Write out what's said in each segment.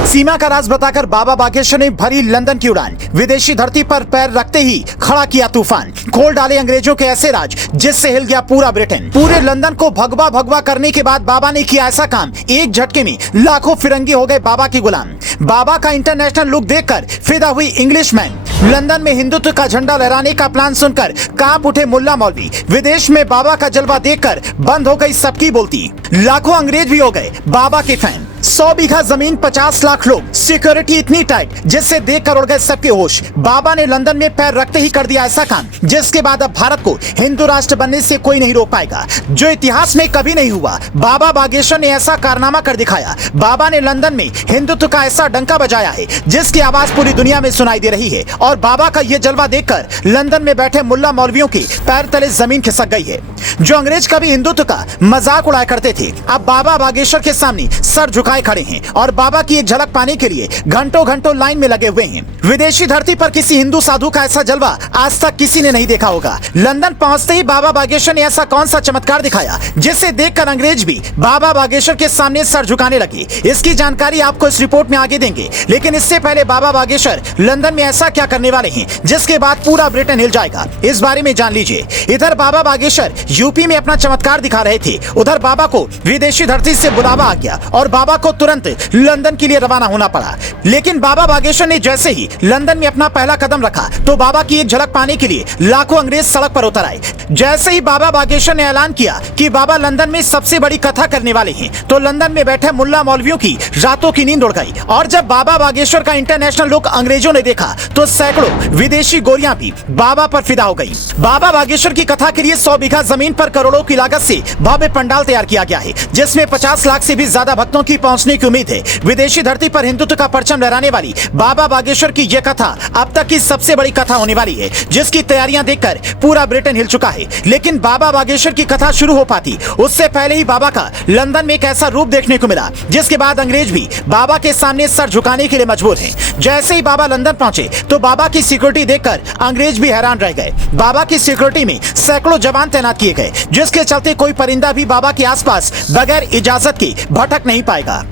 सीमा का राज बताकर बाबा बागेश्वर ने भरी लंदन की उड़ान। विदेशी धरती पर पैर रखते ही खड़ा किया तूफान। खोल डाले अंग्रेजों के ऐसे राज जिससे हिल गया पूरा ब्रिटेन। पूरे लंदन को भगवा भगवा करने के बाद बाबा ने किया ऐसा काम, एक झटके में लाखों फिरंगी हो गए बाबा के गुलाम। बाबा का इंटरनेशनल लुक देखकर फिदा हुई इंग्लिशमैन। लंदन में हिंदुत्व का झंडा लहराने का प्लान सुनकर कांप उठे मुल्ला मौलवी। विदेश में बाबा का जलवा देखकर बंद हो गई सबकी बोलती। लाखों अंग्रेज भी हो गए बाबा के फैन। 100 बीघा जमीन, 50 लाख लोग, सिक्योरिटी इतनी टाइट जिससे देखकर उड़ गए सबके होश। बाबा ने लंदन में पैर रखते ही कर दिया ऐसा काम जिसके बाद अब भारत को हिंदू राष्ट्र बनने से कोई नहीं रोक पाएगा, जो इतिहास में कभी नहीं हुआ। बाबा बागेश्वर ने ऐसा कारनामा कर दिखाया। बाबा ने लंदन में हिंदुत्व का ऐसा डंका बजाया है जिसकी आवाज पूरी दुनिया में सुनाई दे रही है। और बाबा का ये जलवा देखकर लंदन में बैठे मुल्ला मौलवियों के पैर तले जमीन खिसक गई है। जो अंग्रेज कभी हिंदुत्व का मजाक उड़ाया करते थे, अब बाबा बागेश्वर के सामने सर झुकाए खड़े हैं और बाबा की एक झलक पाने के लिए घंटों घंटों लाइन में लगे हुए हैं। विदेशी धरती पर किसी हिंदू साधु का ऐसा जलवा आज तक किसी ने नहीं देखा होगा। लंदन पहुंचते ही बाबा बागेश्वर ने ऐसा कौन सा चमत्कार दिखाया जिसे देखकर अंग्रेज भी बाबा बागेश्वर के सामने सर झुकाने लगे। इसकी जानकारी आपको इस रिपोर्ट में आगे देंगे, लेकिन इससे पहले बाबा बागेश्वर लंदन में ऐसा क्या करने वाले हैं जिसके बाद पूरा ब्रिटेन हिल जाएगा, इस बारे में जान लीजिए। इधर बाबा बागेश्वर यूपी में अपना चमत्कार दिखा रहे थे, उधर बाबा को विदेशी धरती से बुलावा आ गया और बाबा को तुरंत लंदन के लिए रवाना होना पड़ा। लेकिन बाबा बागेश्वर ने जैसे ही लंदन में अपना पहला कदम रखा तो बाबा की एक झलक पाने के लिए लाखों अंग्रेज सड़क पर उतर आए। जैसे ही बाबा बागेश्वर ने ऐलान किया कि बाबा लंदन में सबसे बड़ी कथा करने वाले हैं, तो लंदन में बैठे मुल्ला मौलवियों की रातों की नींद उड़ गई। और जब बाबा बागेश्वर का इंटरनेशनल लुक अंग्रेजों ने देखा तो सैकड़ों विदेशी गोरियां भी बाबा पर फिदा हो गई। बाबा बागेश्वर की कथा के लिए 100 बीघा जमीन पर करोड़ों की लागत से भव्य पंडाल तैयार किया गया है, जिसमें 50 लाख से भी ज्यादा भक्तों की पहुंचने की उम्मीद है। विदेशी धरती पर हिंदुत्व का परचम लहराने वाली बाबा बागेश्वर की यह कथा अब तक की सबसे बड़ी कथा होने वाली है, जिसकी तैयारियां देखकर पूरा ब्रिटेन हिल चुका है। लेकिन बाबा बागेश्वर की कथा शुरू हो पाती उससे पहले ही बाबा का लंदन में एक ऐसा रूप देखने को मिला जिसके बाद अंग्रेज भी बाबा के सामने सर झुकाने के लिए मजबूर हैं। जैसे ही बाबा लंदन पहुंचे तो बाबा की सिक्योरिटी देखकर अंग्रेज भी हैरान रह गए। बाबा की सिक्योरिटी में सैकड़ों जवान तैनात किए गए, जिसके चलते कोई परिंदा भी बाबा के आसपास बगैर इजाजत के भटक नहीं पाएगा।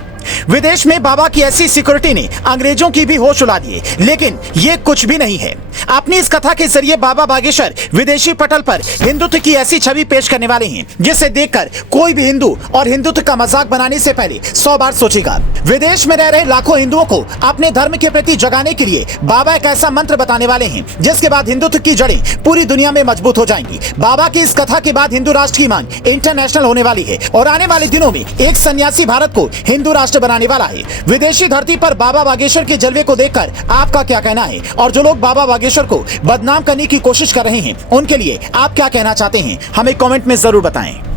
विदेश में बाबा की ऐसी सिक्योरिटी ने अंग्रेजों की भी होश उड़ा दिए, लेकिन ये कुछ भी नहीं है। अपनी इस कथा के जरिए बाबा बागेश्वर विदेशी पटल पर हिंदुत्व की ऐसी छवि पेश करने वाले हैं जिसे देखकर कोई भी हिंदू और हिंदुत्व का मजाक बनाने से पहले 100 बार सोचेगा। विदेश में रह रहे लाखों हिंदुओं को अपने धर्म के प्रति जगाने के लिए बाबा एक ऐसा मंत्र बताने वाले हैं जिसके बाद हिंदुत्व की जड़ें पूरी दुनिया में मजबूत हो जाएंगी। बाबा की इस कथा के बाद हिंदू राष्ट्र की मांग इंटरनेशनल होने वाली है और आने वाले दिनों में एक सन्यासी भारत को हिंदू राष्ट्र बनाने वाला है। विदेशी धरती पर बाबा बागेश्वर के जलवे को देखकर आपका क्या कहना है? और जो लोग बाबा बागेश्वर को बदनाम करने की कोशिश कर रहे हैं उनके लिए आप क्या कहना चाहते हैं? हमें कमेंट में जरूर बताएं।